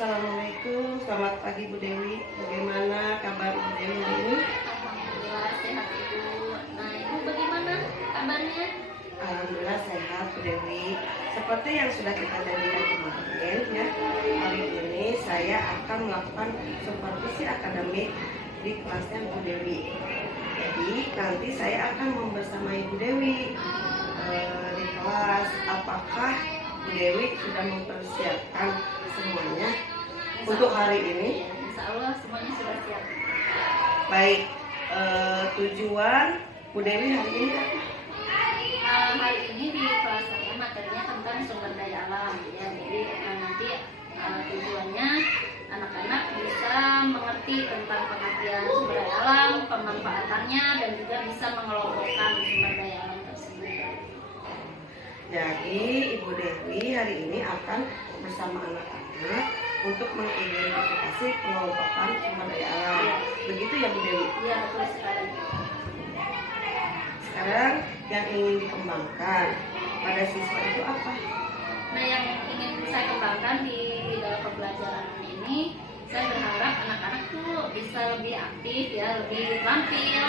Assalamualaikum, selamat pagi Bu Dewi. Bagaimana kabar Bu Dewi ini? Alhamdulillah sehat Ibu. Nah Ibu bagaimana kabarnya? Alhamdulillah sehat Bu Dewi. Seperti yang sudah kita janjikan kemarin ya, hari ini saya akan melakukan supervisi akademik di kelasnya Bu Dewi. Jadi nanti saya akan membersamai Bu Dewi di kelas. Apakah Bu Dewi sudah mempersiapkan semuanya untuk hari ini? Ya, insya Allah semuanya sudah siap. Baik, tujuan Bu Dewi hari ini apa? Hari ini di kelas saya materinya tentang sumber daya alam. Ya, jadi nanti tujuannya anak-anak bisa mengerti tentang pengertian sumber daya alam, pemanfaatannya, dan juga bisa mengelompokkan sumber daya alam tersebut. Jadi Ibu Dewi hari ini akan bersama anak-anak untuk mengidentifikasi pengelompokan sumber daya alam. Begitu ya Bu Dewi? Iya betul sekali. Sekarang yang ingin dikembangkan pada siswa itu apa? Nah yang ingin saya kembangkan di dalam pembelajaran ini, saya berharap anak-anak tuh bisa lebih aktif ya, lebih terampil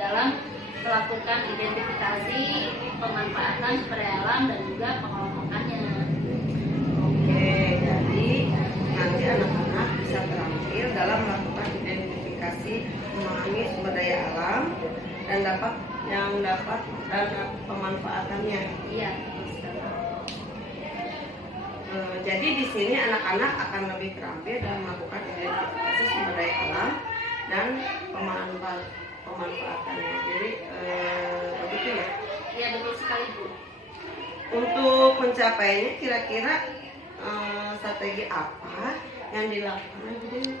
dalam melakukan identifikasi pemanfaatan sumber daya alam dan juga pengelompokannya. Oke, jadi nanti anak-anak bisa terampil dalam melakukan identifikasi memahami sumber daya alam dan dapat pemanfaatannya. Iya, betul sekali. Jadi di sini anak-anak akan lebih terampil dalam melakukan identifikasi sumber daya alam dan pemanfaatannya. Jadi begitu ya. Iya betul sekali Bu. Untuk mencapainya kira-kira strategi apa yang dilakukan Bu Dewi?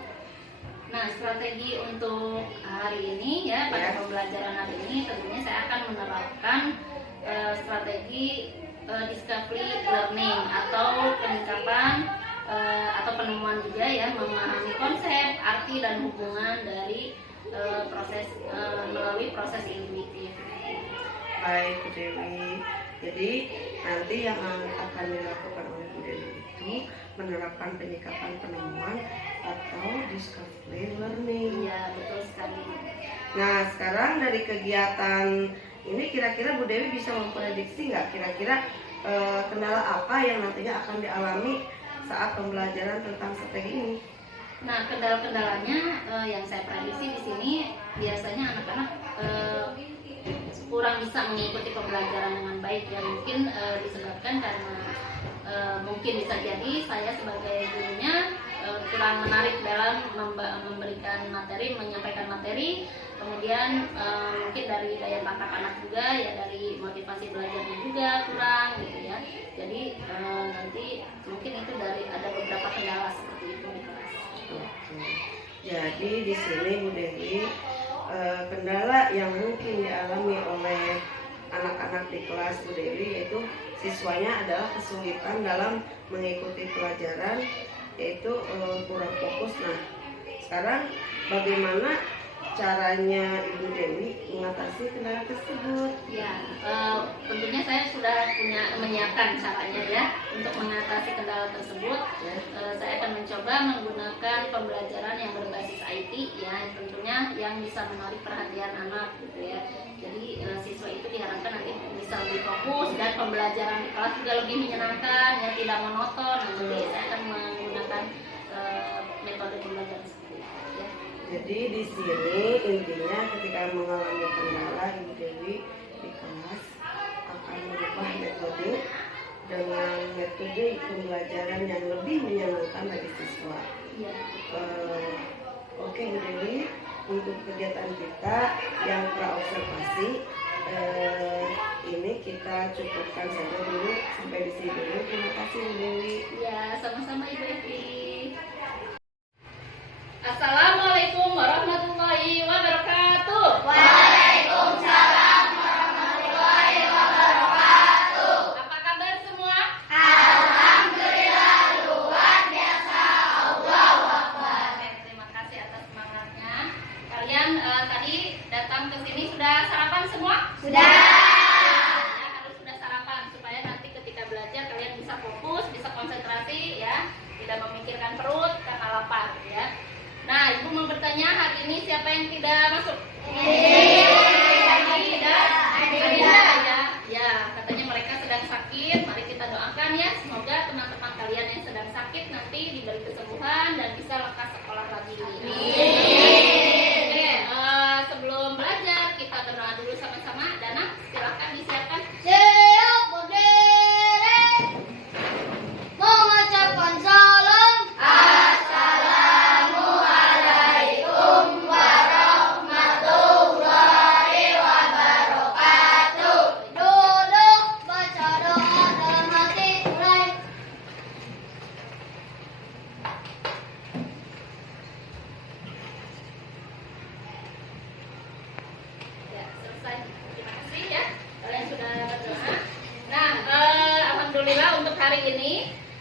Nah strategi untuk hari ini ya pada pembelajaran hari ini tentunya saya akan menerapkan strategi discovery learning atau penyikapan atau penemuan juga ya, memahami konsep, arti dan hubungan dari melalui proses intuitif. Baik Bu Dewi. Jadi nanti yang akan dilakukan oleh Bu Dewi itu menerapkan penyikapan penemuan atau discovery learning. Iya betul sekali. Nah sekarang dari kegiatan ini kira-kira Bu Dewi bisa memprediksi nggak kira-kira kendala apa yang nantinya akan dialami saat pembelajaran tentang strategi ini? Nah kendala-kendalanya yang saya prediksi di sini biasanya anak-anak kurang bisa mengikuti pembelajaran dengan baik ya, mungkin disebabkan karena mungkin bisa jadi saya sebagai gurunya kurang menarik dalam memberikan materi, menyampaikan materi, kemudian mungkin dari daya tangkap anak juga ya, dari motivasi belajarnya juga kurang gitu ya. Jadi nanti mungkin itu dari ada beberapa kendala seperti itu di kelas. Jadi di sini Bu Dewi kendala yang mungkin dialami oleh anak-anak di kelas Bu Dewi yaitu siswanya adalah kesulitan dalam mengikuti pelajaran, yaitu kurang fokus. Nah sekarang bagaimana caranya Ibu Dewi mengatasi kendala tersebut? Ya, tentunya saya sudah menyiapkan caranya ya untuk mengatasi kendala tersebut. Saya akan mencoba menggunakan pembelajaran yang berbasis IT ya, tentunya yang bisa menarik perhatian anak gitu ya. Jadi siswa itu diharapkan nanti bisa lebih fokus dan pembelajaran di kelas juga lebih menyenangkan ya, tidak monoton. Nanti saya akan menggunakan metode pembelajaran seperti itu ya. Jadi di sini intinya ketika mengalami kendala Ibu Dewi di kelas akan merubah metode dengan metode pembelajaran yang lebih menyenangkan bagi siswa. Ya. Oke Bu Dewi, untuk kegiatan kita yang praobservasi ini kita cukupkan saja dulu sampai di sini dulu. Terima kasih Bu Dewi. Ya, sama-sama Ibu Evi. Assalamualaikum warahmatullahi wabarakatuh. Waalaikumsalam warahmatullahi wabarakatuh. Apa kabar semua? Alhamdulillah luar biasa. Allahu Akbar. Oke, terima kasih atas semangatnya. Kalian tadi datang ke sini sudah sarapan semua? Sudah. Ya, harus sudah sarapan supaya nanti ketika belajar kalian bisa fokus, bisa konsentrasi ya, tidak memikirkan perut.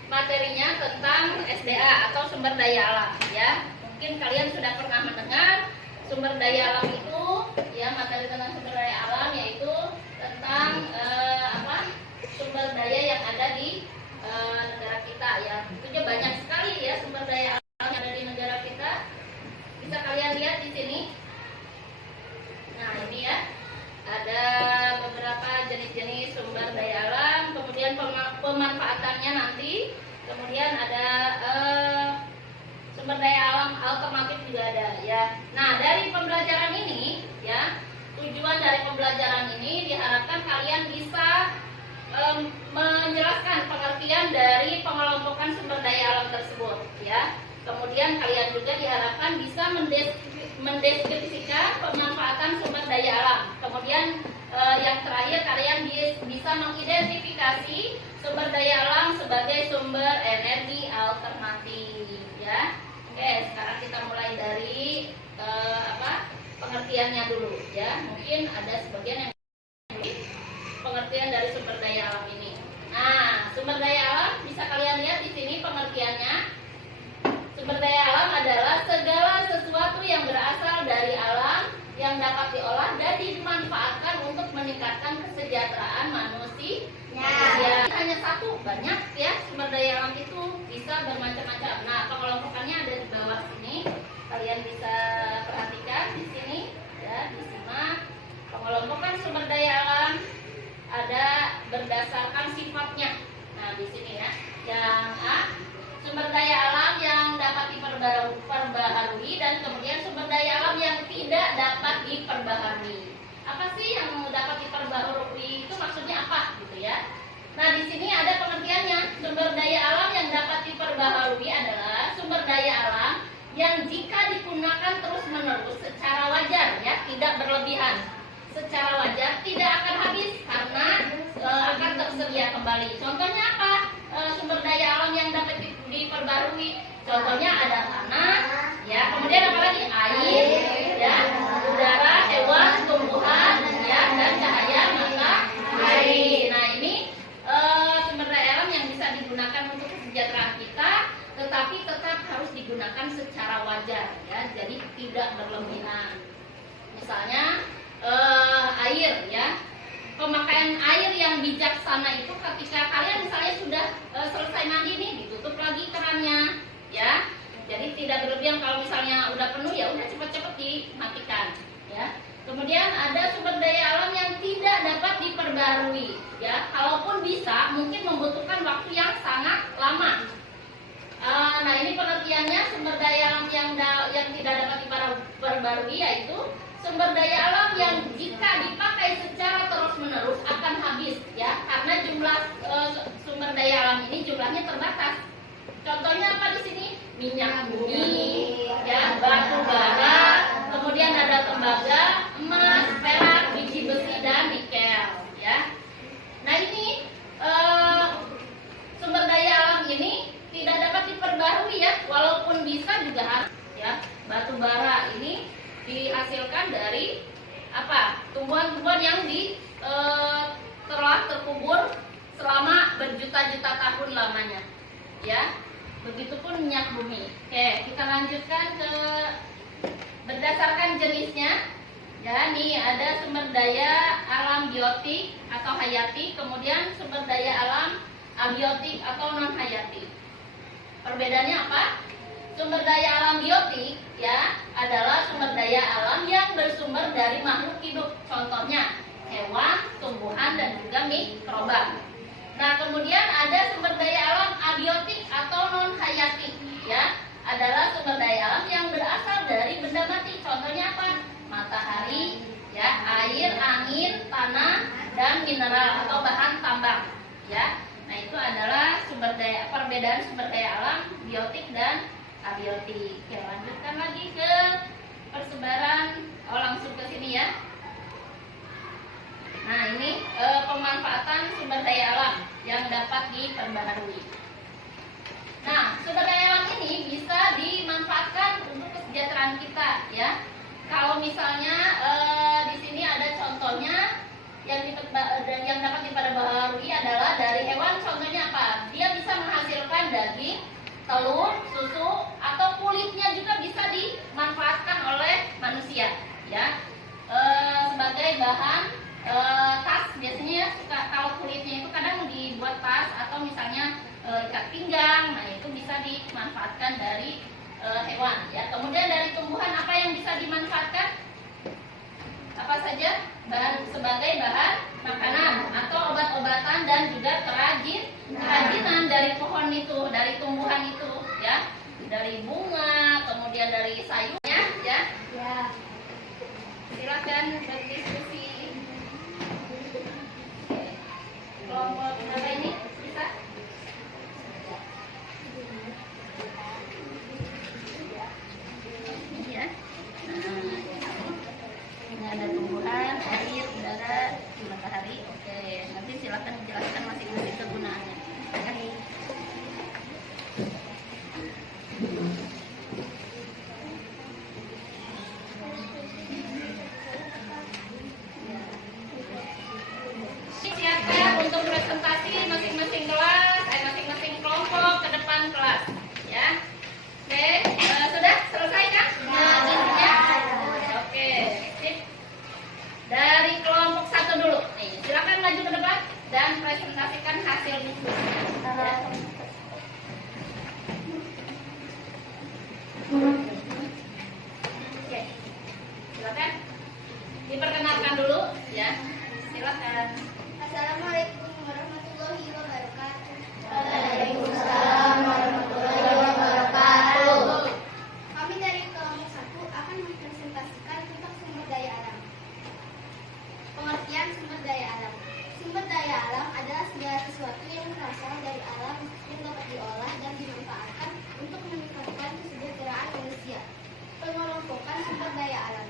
materinya tentang SDA atau sumber daya alam ya. Mungkin kalian sudah pernah mendengar sumber daya alam itu ya, materi tentang sumber daya alam yaitu tentang sumber daya yang ada di negara kita ya. Tentunya banyak sekali ya sumber daya alam yang ada di negara kita. Bisa kalian lihat di sini. Nah, ini ya. Ada beberapa jenis-jenis sumber daya alam, kemudian pemanfaatannya nanti, kemudian ada sumber daya alam alternatif juga ada ya. Nah, dari pembelajaran ini ya, tujuan dari pembelajaran ini diharapkan kalian bisa menjelaskan pengertian dari pengelompokan sumber daya alam tersebut ya. Kemudian kalian juga diharapkan bisa mendeskripsikan pemanfaatan sumber daya alam. Kemudian yang terakhir kalian bisa mengidentifikasi sumber daya alam sebagai sumber energi alternatif ya. Oke, sekarang kita mulai dari pengertiannya dulu ya. Mungkin ada sebagian yang pengertian dari sumber daya alam ini. Nah, sumber daya alam bisa kalian lihat di sini pengertiannya. Sumber daya alam adalah segala sesuatu yang berasal dari alam yang dapat diolah dan dimanfaatkan untuk meningkatkan kesejahteraan manusia. Ya, hanya satu, banyak ya sumber daya alam itu bisa bermacam-macam. Nah, pengelompokannya ada di bawah sini. Kalian bisa perhatikan di sini ya, disimak. Pengelompokan sumber daya alam ada berdasarkan sifatnya. Nah, di sini ya. Yang A, sumber daya alam yang dapat diperbaharui dan kemudian sumber daya alam yang tidak dapat diperbaharui. Apa sih yang dapat diperbaharui itu maksudnya apa gitu ya? Nah, di sini ada pengertiannya. Sumber daya alam yang dapat diperbaharui adalah sumber daya alam yang jika digunakan terus-menerus secara wajar ya, tidak berlebihan. Secara wajar tidak akan habis karena akan tersedia kembali. Contohnya apa? Sumber daya alam yang dapat diperbarui. Contohnya ada tanah, ya. Kemudian apa lagi? Air, ya. Udara, hewan, tumbuhan, ya, dan cahaya matahari. Nah, ini sumber daya alam yang bisa digunakan untuk kesejahteraan kita, tetapi tetap harus digunakan secara wajar, ya. Jadi tidak berlebihan. Misalnya air ya, pemakaian air yang bijaksana itu ketika kalian misalnya sudah selesai mandi nih, ditutup lagi kerannya ya, jadi tidak berlebihan. Kalau misalnya udah penuh ya udah cepet-cepet dimatikan ya. Kemudian ada sumber daya alam yang tidak dapat diperbarui ya, kalaupun bisa mungkin membutuhkan waktu yang sangat lama. Nah, ini pengertiannya sumber daya alam yang tidak dapat diperbarui yaitu sumber daya alam yang jika dipakai secara terus-menerus akan habis ya, karena jumlah sumber daya alam ini jumlahnya terbatas. Contohnya apa di sini? Minyak bumi, ya, batu bara, kemudian ada tembaga, emas, perak, biji besi dan nikel ya. Nah, ini sumber daya alam ini tidak dapat diperbarui ya, walaupun bisa juga harus ya. Batu bara ini dihasilkan dari apa? Tumbuhan-tumbuhan yang telah terkubur selama berjuta-juta tahun lamanya ya. Begitupun minyak bumi. Oke, kita lanjutkan ke berdasarkan jenisnya ya. Nih ada sumber daya alam biotik atau hayati, kemudian sumber daya alam abiotik atau non hayati. Perbedaannya apa? Sumber daya alam biotik ya adalah sumber daya alam yang bersumber dari makhluk hidup. Contohnya hewan, tumbuhan, dan juga mikroba. Nah, kemudian ada sumber daya alam abiotik atau non hayati ya, adalah sumber daya alam yang berasal dari benda mati. Contohnya apa? Matahari ya, air, angin, tanah, dan mineral atau bahan tambang ya. Nah, itu adalah perbedaan sumber daya alam biotik dan abiotik. Oke, lanjutkan lagi ke persebaran. Langsung ke sini ya. Nah, ini pemanfaatan sumber daya alam yang dapat diperbaharui. Nah, sumber daya alam ini bisa dimanfaatkan untuk kesejahteraan kita ya. Kalau misalnya di sini ada contohnya yang dapat diperbaharui adalah dari hewan. Contohnya apa? Dia bisa menghasilkan daging, telur, susu, atau kulitnya juga bisa dimanfaatkan oleh manusia, ya. Sebagai bahan tas, biasanya suka kalau kulitnya itu kadang dibuat tas atau misalnya ikat pinggang. Nah, itu bisa dimanfaatkan dari hewan, ya. Kemudian dari tumbuhan apa yang bisa dimanfaatkan? Apa saja? Sebagai bahan makanan atau obat-obatan dan juga kerajinan dari pohon itu, dari tumbuhan itu, ya. Dari bunga, kemudian dari sayurnya, ya. Silakan berdiskusi. Kelompok berapa ini bisa? Ya. Ini ada tumbuhan, air, udara, matahari. Oke, nanti silakan dijelaskan masing-masing kegunaannya. Ya. Siapkan untuk presentasi masing-masing kelas, masing-masing kelompok ke depan kelas, ya. Oke, sudah selesai kan? Ya. Oke, sip. Dari kelompok 1 dulu, nih, silakan maju ke depan dan presentasikan hasil diskusi. Ya. Oke, silakan diperkenalkan dulu, ya. Silakan. Assalamualaikum warahmatullahi wabarakatuh. Waalaikumsalam warahmatullahi wabarakatuh. Kami dari kelompok 1 akan mempresentasikan tentang sumber daya alam. Pengertian sumber daya alam. Sumber daya alam adalah segala sesuatu yang berasal dari alam yang dapat diolah dan dimanfaatkan untuk meningkatkan kesejahteraan manusia. Pengelompokan sumber daya alam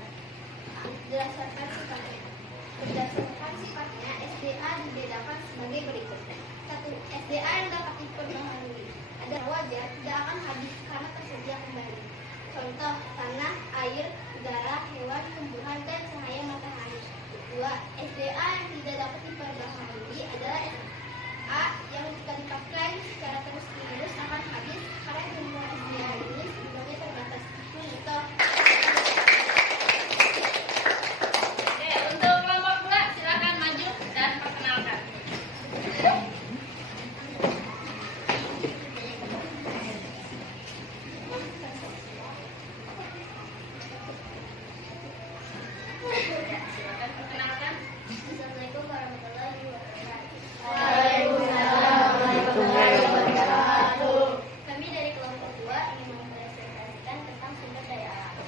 berdasarkan sifatnya. Berdasarkan sifatnya, SDA dibedakan sebagai berikut. 1. SDA yang dapat diperbaharui. Ada wajar tidak akan habis karena tersedia kembali. Contoh, tanah, air, udara, hewan, tumbuhan, dan cahaya matahari. 2. SDA yang tidak dapat diperbaharui adalah SDA yang jika dipakai secara terus-menerus akan habis karena jumlah SDA ini sebenarnya terbatas. Contoh, Oke, untuk kelompok 2 silakan maju dan perkenalkan. Ya, silakan perkenalkan. Assalamualaikum warahmatullahi wabarakatuh. Waalaikumsalam warahmatullahi wabarakatuh. Kami dari kelompok 2 ingin mempresentasikan tentang sumber daya alam.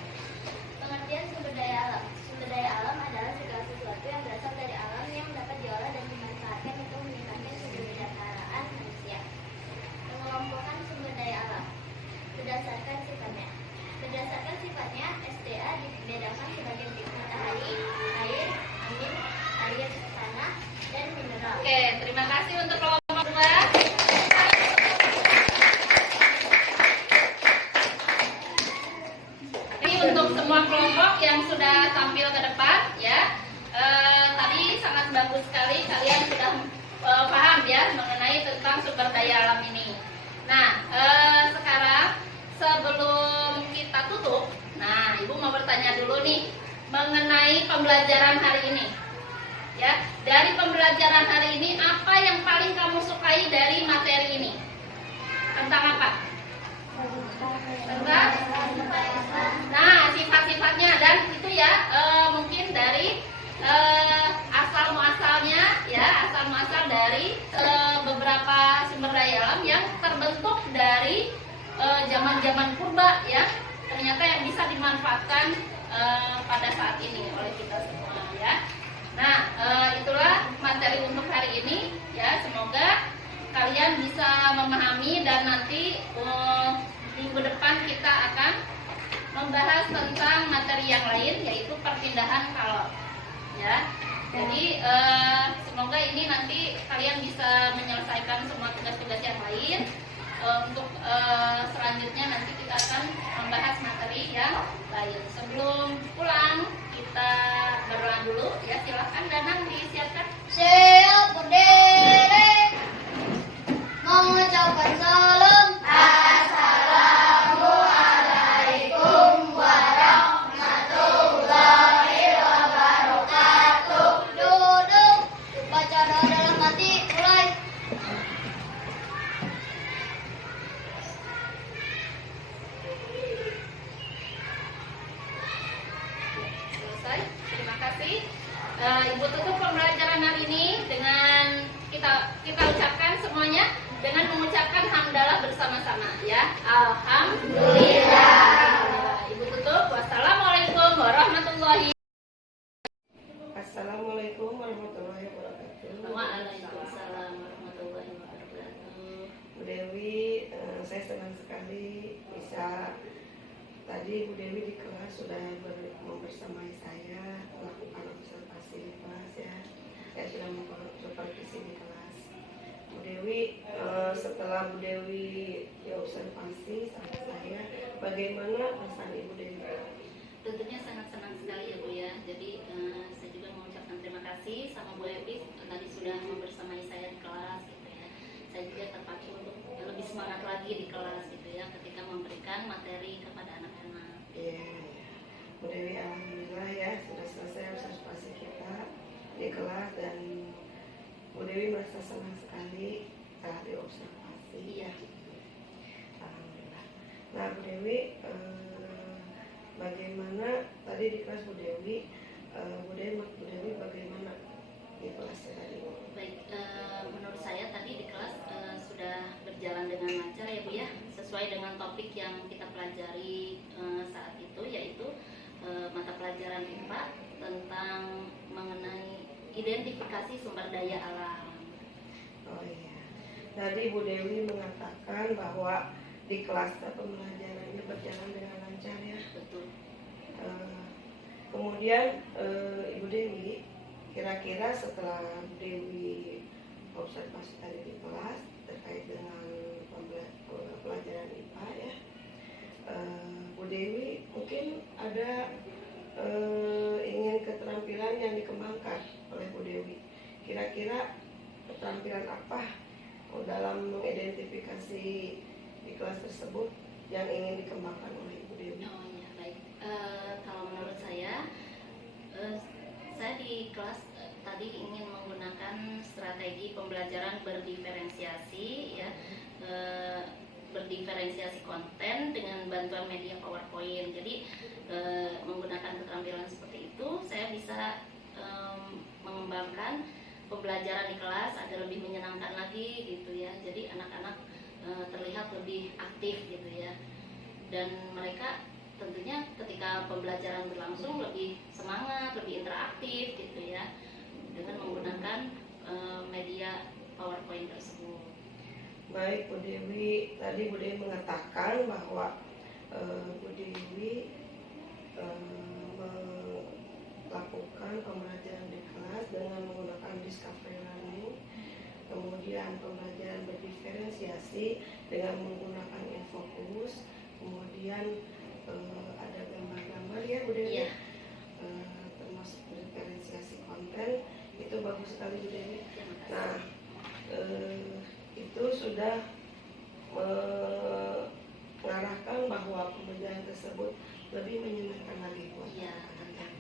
Pengertian sumber daya alam. Sumber daya alam adalah segala sesuatu yang berasal dari alam yang dapat diolah dan dimanfaatkan untuk meningkatkan kesejahteraan manusia. Pengelompokan sumber daya alam berdasarkan sifatnya. Berdasarkan sifatnya, SDA dibedakan sebagai berikut: matahari, air, angin, air, tanah, dan mineral. Oke, terima kasih untuk kelompok 2. Ini untuk semua kelompok yang sudah tampil ke depan, ya. Tadi sangat bagus sekali kalian sudah paham ya mengenai tentang sumber daya alam ini. Nah, sekarang sebelum kita tutup, nah Ibu mau bertanya dulu nih mengenai pembelajaran hari ini. Ya, dari pembelajaran hari ini apa yang paling kamu sukai dari materi ini? Tentang apa? Tentang? Nah, sifat-sifatnya dan itu ya mungkin dari asal muasalnya, ya asal muasal dari beberapa sumber daya alam yang terbentuk dari zaman-zaman purba, ya ternyata yang bisa dimanfaatkan pada saat ini oleh kita semua, ya. Nah, itulah materi untuk hari ini, ya. Semoga kalian bisa memahami dan nanti minggu depan kita akan membahas tentang materi yang lain, yaitu perpindahan kalor, ya. Jadi semoga ini nanti kalian bisa menyelesaikan semua tugas-tugas yang lain. Untuk selanjutnya nanti kita akan membahas materi yang lain. Sebelum pulang kita berdoa dulu, ya. Silahkan Danang disiapkan. Siap berdiri, mengucapkan salam. bersama-sama ya. Alhamdulillah. Ibu tutup. Wassalamualaikum warahmatullahi Assalamualaikum warahmatullahi wabarakatuh. Waalaikumsalam warahmatullahi wabarakatuh. Bu Dewi, saya senang sekali bisa tadi Bu Dewi di kelas sudah membersamai saya melakukan observasi di kelas ya. Saya sudah supervisi di kelas. Bu Dewi, setelah Bu Dewi diobservasi sama saya, bagaimana perasaan Ibu Dewi? Tentunya sangat senang sekali ya Bu ya. Jadi saya juga mengucapkan terima kasih sama Bu Evi tadi sudah membersamai saya di kelas gitu ya. Saya juga terpacu untuk lebih semangat lagi di kelas gitu ya ketika memberikan materi kepada anak-anak. Iya, Bu Dewi alhamdulillah ya sudah selesai observasi kita di kelas dan Bu Dewi merasa senang sekali saat diobservasi. Iya. Alhamdulillah. Nah Bu Dewi, bagaimana tadi di kelas Bu Dewi, Bu Dewi bagaimana di kelasnya tadi? Baik, menurut saya tadi di kelas sudah berjalan dengan lancar ya Bu ya, sesuai dengan topik yang kita pelajari saat itu, yaitu mata pelajaran IPA tentang mengenai identifikasi sumber daya alam. Oh iya, tadi Bu Dewi mengatakan bahwa di kelas pembelajarannya berjalan dengan lancar ya. Betul. Kemudian Ibu Dewi, kira-kira setelah Bu Dewi observasi tadi di kelas terkait dengan pelajaran IPA ya, Bu Dewi mungkin ada ingin keterampilan yang dikembangkan oleh Bu Dewi. Kira-kira keterampilan apa dalam mengidentifikasi di kelas tersebut yang ingin dikembangkan oleh Ibu Dewi? Oh iya, baik. Kalau menurut saya di kelas tadi ingin menggunakan strategi pembelajaran berdiferensiasi ya, berdiferensiasi konten dengan bantuan media PowerPoint. Jadi menggunakan keterampilan seperti itu, saya bisa mengembangkan pembelajaran di kelas agar lebih menyenangkan lagi gitu ya. Jadi anak-anak terlihat lebih aktif gitu ya, dan mereka tentunya ketika pembelajaran berlangsung lebih semangat, lebih interaktif gitu ya, dengan menggunakan media PowerPoint tersebut. Baik Bu Dewi, tadi Bu Dewi mengatakan bahwa Bu Dewi melakukan pembelajaran di kelas dengan menggunakan discovery learning, kemudian pembelajaran berdiferensiasi dengan menggunakan infokus, kemudian ada gambar-gambar ya Bu Dewi, Iya. termasuk diferensiasi konten. Itu bagus sekali Bu Dewi. Terima kasih. Nah, itu sudah mengarahkan bahwa pembelajaran tersebut lebih menyenangkan lagi buat Iya. anak-anak.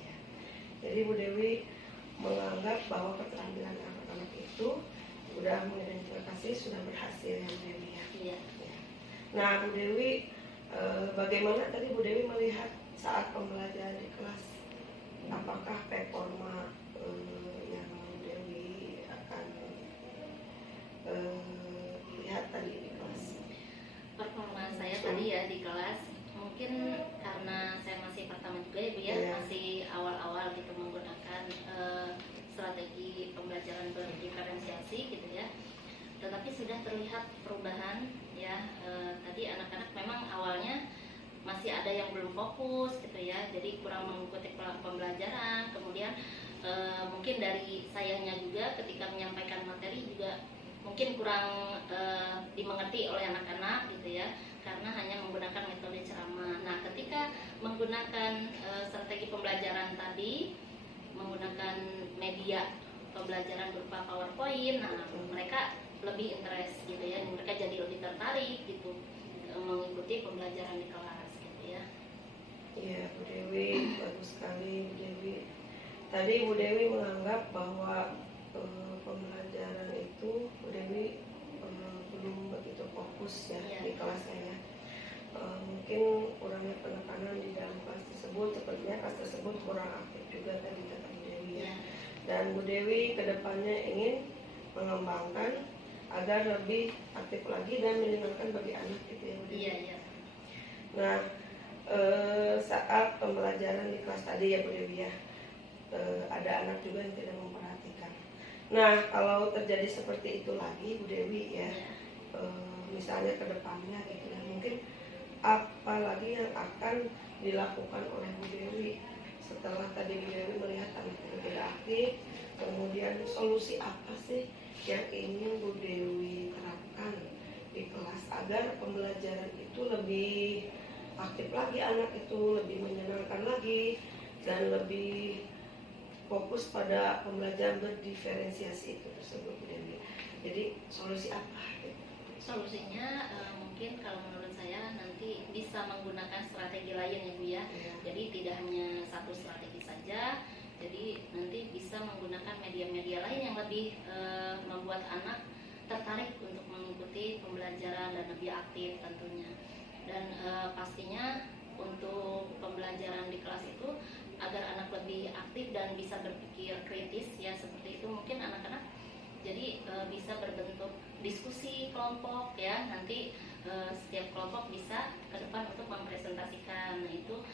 Ya. Jadi Bu Dewi menganggap bahwa keterampilan anak-anak itu sudah mengidentifikasi sudah berhasil ya Bu Dewi ya. Iya. Ya. Nah Bu Dewi, bagaimana tadi Bu Dewi melihat saat pembelajaran di kelas? Apakah performa yang Bu Dewi akan lihat tadi di kelas? Performa saya tadi ya di kelas, mungkin karena saya masih pertama juga ya Bu ya, Iya. masih awal-awal gitu menggunakan strategi pembelajaran berdiferensiasi gitu ya, tetapi sudah terlihat perubahan ya. Tadi anak-anak memang awalnya masih ada yang belum fokus gitu ya, jadi kurang mengikuti pembelajaran. Kemudian mungkin dari sayanya juga ketika menyampaikan materi juga mungkin kurang dimengerti oleh anak-anak gitu ya, karena hanya menggunakan metode ceramah. Nah, ketika menggunakan strategi pembelajaran tadi, menggunakan media pembelajaran berupa PowerPoint, nah mereka lebih interest gitu ya, mereka jadi lebih tertarik gitu mengikuti pembelajaran di kelas gitu ya. Iya Bu Dewi, bagus sekali Bu Dewi. Tadi Bu Dewi menganggap bahwa pembelajaran itu Bu Dewi belum begitu fokus ya Iya. di kelasnya ya. Mungkin kurangnya penekanan di dalam kelas tersebut, sepertinya kelas tersebut kurang aktif juga tadi kata Bu Dewi ya. Iya. Dan Bu Dewi kedepannya ingin mengembangkan agar lebih aktif lagi dan menyenangkan bagi anak gitu ya Bu Dewi. Iya, iya. Nah, saat pembelajaran di kelas tadi ya Bu Dewi ya, ada anak juga yang tidak memperhatikan. Nah, kalau terjadi seperti itu lagi Bu Dewi ya, Iya. misalnya ke depannya gitu ya, mungkin apa lagi yang akan dilakukan oleh Bu Dewi setelah tadi Bu Dewi melihat anak itu tidak aktif, kemudian solusi apa sih yang ingin Bu Dewi terapkan di kelas agar pembelajaran itu lebih aktif lagi, anak itu lebih menyenangkan lagi dan lebih fokus pada pembelajaran berdiferensiasi itu tersebut Bu Dewi. Jadi solusi apa? Solusinya mungkin kalau menurut saya nanti bisa menggunakan strategi lain ya Bu ya. Ya. Jadi tidak hanya satu strategi saja. Jadi nanti bisa menggunakan media-media lain yang lebih membuat anak tertarik untuk mengikuti pembelajaran dan lebih aktif tentunya. Dan pastinya untuk pembelajaran di kelas itu agar anak lebih aktif dan bisa berpikir kritis ya seperti itu, mungkin anak-anak jadi bisa berbentuk diskusi kelompok ya, nanti setiap kelompok bisa ke depan untuk mempresentasikan. Nah itu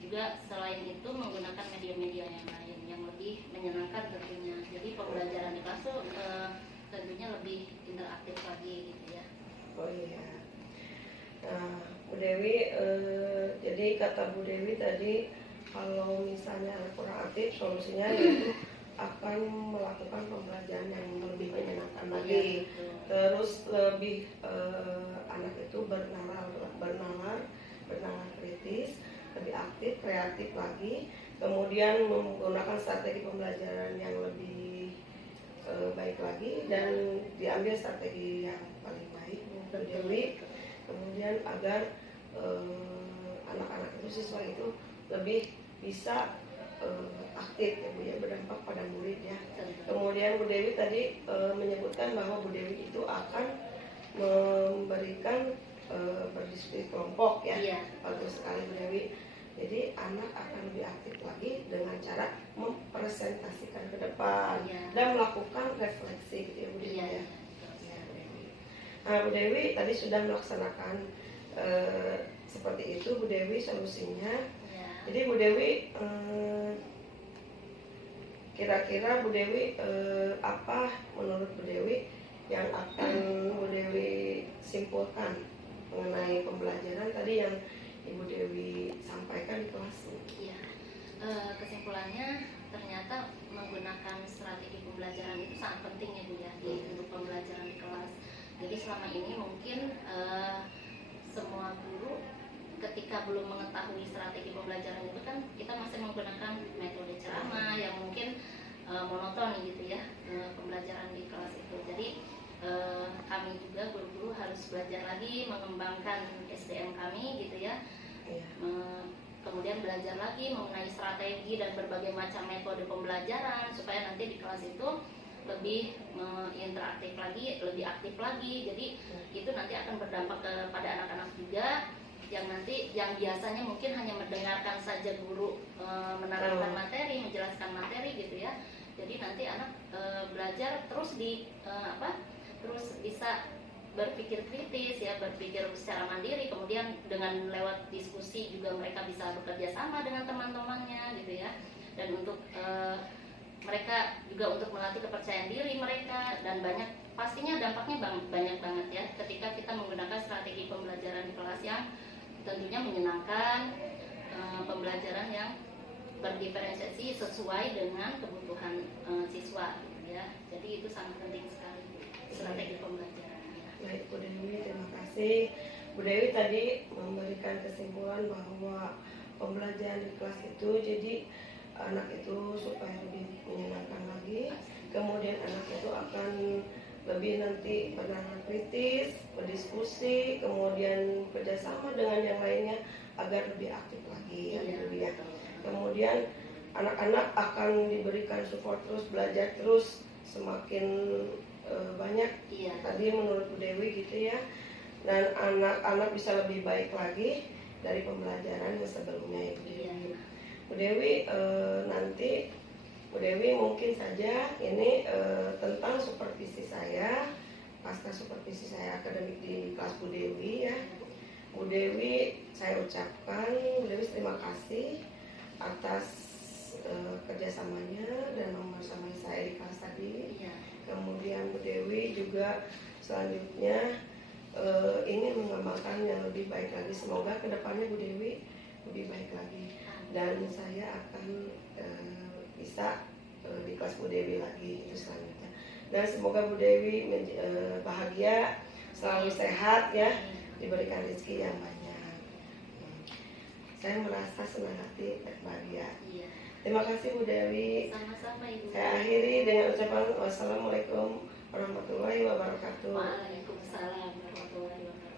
juga selain itu menggunakan media-media yang lain yang lebih menyenangkan tentunya. Jadi pembelajaran di kelas tuh tentunya lebih interaktif lagi gitu ya. Oh iya. Nah, Bu Dewi, jadi kata Bu Dewi tadi kalau misalnya anak kurang aktif, solusinya yaitu akan melakukan pembelajaran yang lebih menyenangkan lagi. Betul. Terus lebih anak itu bernalar kritis, lebih aktif, kreatif lagi. Kemudian menggunakan strategi pembelajaran yang lebih baik lagi dan diambil strategi yang paling baik Bu Dewi. Kemudian agar anak-anak itu siswa itu lebih bisa aktif ya Bu ya, berdampak pada murid ya. Kemudian Bu Dewi tadi menyebutkan bahwa Bu Dewi itu akan memberikan berdiskusi kelompok ya. Iya. Bagus sekali Bu Dewi. Jadi anak akan lebih aktif lagi dengan cara mempresentasikan ke depan Iya. dan melakukan refleksi gitu ya Bu Dewi Iya. ya. Ya, Bu Dewi. Nah, Bu Dewi tadi sudah melaksanakan seperti itu Bu Dewi solusinya. Ya. Jadi Bu Dewi kira-kira Bu Dewi apa menurut Bu Dewi yang akan Bu Dewi simpulkan mengenai pembelajaran tadi yang Ibu Dewi sampaikan di kelas? Iya. Kesimpulannya ternyata menggunakan strategi pembelajaran itu sangat penting ya Bu ya untuk pembelajaran di kelas. Jadi selama ini mungkin semua guru ketika belum mengetahui strategi pembelajaran itu kan kita masih menggunakan metode ceramah yang mungkin monoton gitu ya pembelajaran di kelas itu. Jadi kami juga guru-guru harus belajar lagi mengembangkan SDM kami gitu ya. Kemudian belajar lagi mengenai strategi dan berbagai macam metode pembelajaran supaya nanti di kelas itu lebih interaktif lagi, lebih aktif lagi. Jadi itu nanti akan berdampak kepada anak-anak juga yang nanti yang biasanya mungkin hanya mendengarkan saja guru menerangkan materi, menjelaskan materi gitu ya. Jadi nanti anak belajar terus terus bisa berpikir kritis ya, berpikir secara mandiri, kemudian dengan lewat diskusi juga mereka bisa bekerja sama dengan teman-temannya gitu ya. Dan untuk mereka juga untuk melatih kepercayaan diri mereka dan pastinya dampaknya banyak banget ya ketika kita menggunakan strategi pembelajaran di kelas yang tentunya menyenangkan, pembelajaran yang berdiferensiasi sesuai dengan kebutuhan siswa gitu ya. Jadi itu sangat penting sekali strategi pembelajaran. Baik Bu Dewi, terima kasih. Bu Dewi tadi memberikan kesimpulan bahwa pembelajaran di kelas itu jadi anak itu supaya lebih menyenangkan lagi, kemudian anak itu akan lebih nanti bernalar kritis, berdiskusi, kemudian kerjasama dengan yang lainnya agar lebih aktif lagi ya. Kemudian anak-anak akan diberikan support terus, belajar terus, semakin banyak tadi menurut Bu Dewi gitu ya, dan anak-anak bisa lebih baik lagi dari pembelajaran yang sebelumnya ya Bu Dewi. Bu Dewi nanti Bu Dewi mungkin saja ini tentang supervisi saya pasca akademik di kelas Bu Dewi ya. Bu Dewi, saya ucapkan Bu Dewi terima kasih atas kerjasamanya dan membersamai saya di kelas tadi. Iya. Kemudian Bu Dewi juga selanjutnya ingin mengembangkan yang lebih baik lagi. Semoga kedepannya Bu Dewi lebih baik lagi dan saya akan bisa di kelas Bu Dewi lagi itu selanjutnya. Dan semoga Bu Dewi bahagia, selalu sehat ya, diberikan rezeki yang banyak. Saya merasa senang hati dan bahagia. Iya. Terima kasih Bu Dewi. Sama-sama Ibu. Saya akhiri dengan ucapan wassalamualaikum warahmatullahi wabarakatuh. Waalaikumsalam warahmatullahi wabarakatuh.